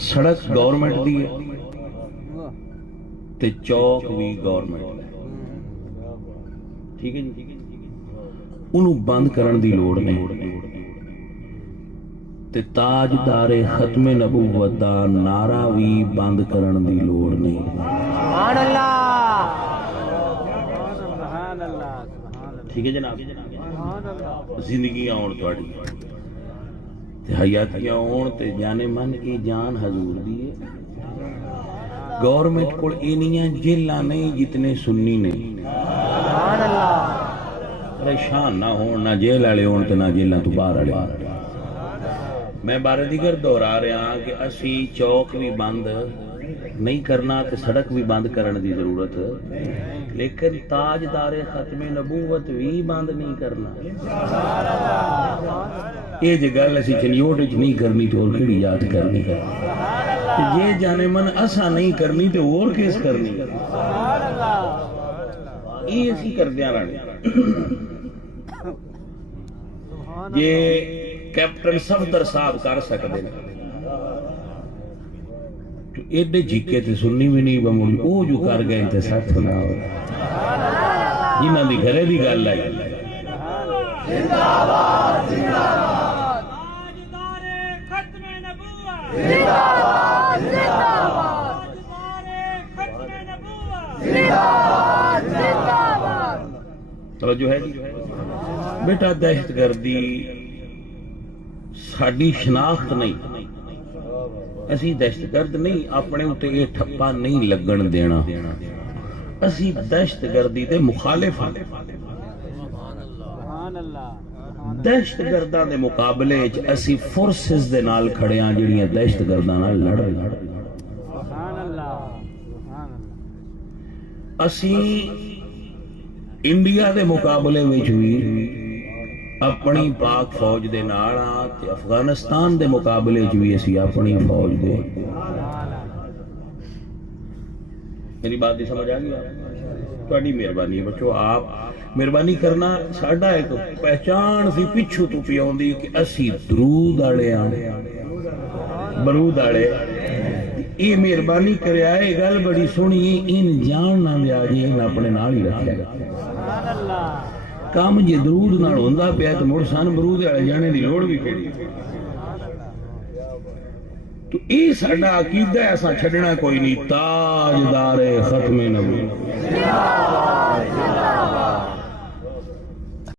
सड़क गवर्नमेंट दी है ते चौक भी गवर्नमेंट है, ठीक है जी। उन्होंने बंद करने की लोड़ नहीं ते ताजदारे खत्मे नबूवत दा नारा भी बंद करने की लोड़ नहीं। ठीक है जनाब। जिंदगी आउण तुहाडी ते हयातियां आउण ते जाने मन ये जान हजूर दी है। गवर्नमेंट कोल इन्नियां जेलां नहीं जितने सुन्नी ने। परेशान ना होण, ना जेल वाले होण ते ना जेलां तो बाहर वाले। मैं बारे दीगर दोहरा रहा कि असी चौक भी बंद नहीं करना ते सड़क भी बंद करने की जरूरत, लेकिन ताजदारे खत्मे नबूवत भी बंद नहीं करना। ये जो गल असी चनियोट नहीं करनी तो और किहड़ी याद करनी है। जे जाने मन असा नहीं करनी तो और किस करनी। ये असी करदियां रहने। ये कैप्टन सफदर साहब कर सकते हैं तो एडे जीके ते सुननी भी नहीं बमुड़ी वो जो कर गए ते सच ना हो जिन्हां दी घरे दी गल है। जिंदाबाद जिंदाबाद ताजदारे खत्मे नबूवत, जिंदाबाद जिंदाबाद ताजदारे खत्मे नबूवत, जिंदाबाद जिंदाबाद। तो जो है बेटा दहशतगर्दी साडी शनाख्त नहीं, असी दहशतगर्द नहीं, अपने उत्ते ये ठप्पा नहीं लगन देना। असी दहशतगर्दी दे मुखालिफ हां। दहशतगर्दां दे मुकाबले च असी फोर्सेस दे नाल खड़े हां जिहड़ियां दहशतगर्दां नाल लड़ रही। असी इंडिया दे मुकाबले विच भी अपनी पाक फौज दे नाल आ ते अफगानिस्तान दे मुकाबले च भी असी अपनी फौज दे। मेरी बात दी समझ आ गई? तुहाडी मेहरबानी है बच्चों, आप मेहरबानी करना। साडा एक पहचान सी पिछू तो पई आउंदी कि असी दरूद वाले आ, बरूद वाले। ये मेहरबानी करया ये गल बड़ी सोहनी, इन जान ना लिया जी, इन अपने नाल ही रखिया। काम जे दरूद नाल होंदा पिया तो मुड़ सन बरूद वाले जाने की लोड़ भी किहड़ी। तो ये साडा अकीदा है, असां छड्डना कोई नहीं। ताजदारे खत्मे नबूवत।